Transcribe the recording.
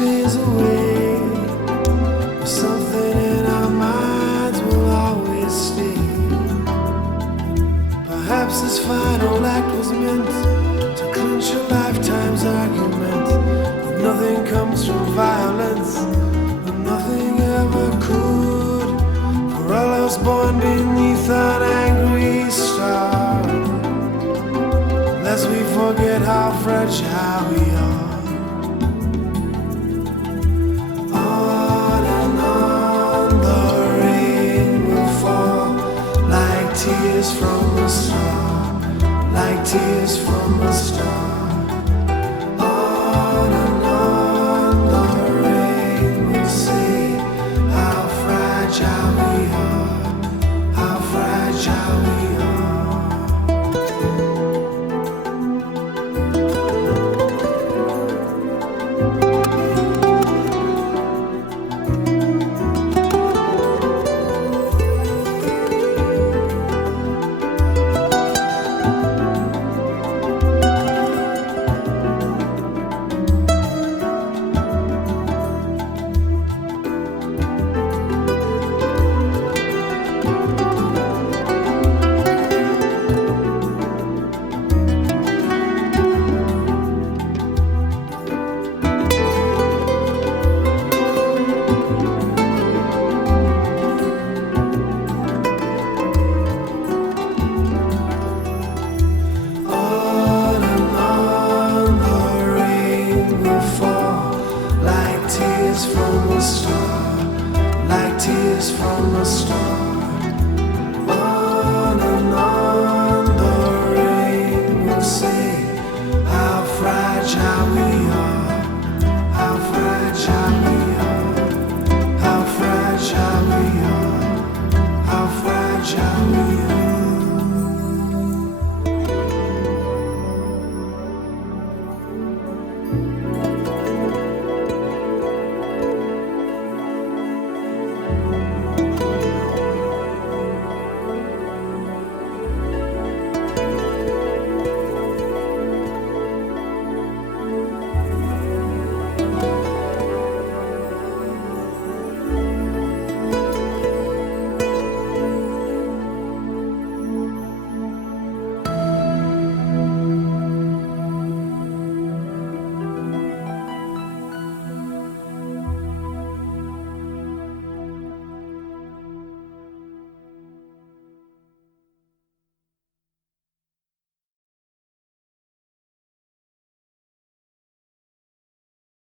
days away, but something in our minds will always stay. Perhaps this final act was meant to clinch a lifetime's argument, that nothing comes from violence, and nothing ever could. For all I was born beneath an angry star, lest we forget how fragile we are. On and on the rain will fall, like tears from a star, like tears from a star. On and on the rain will say how fragile we are, how fragile we are.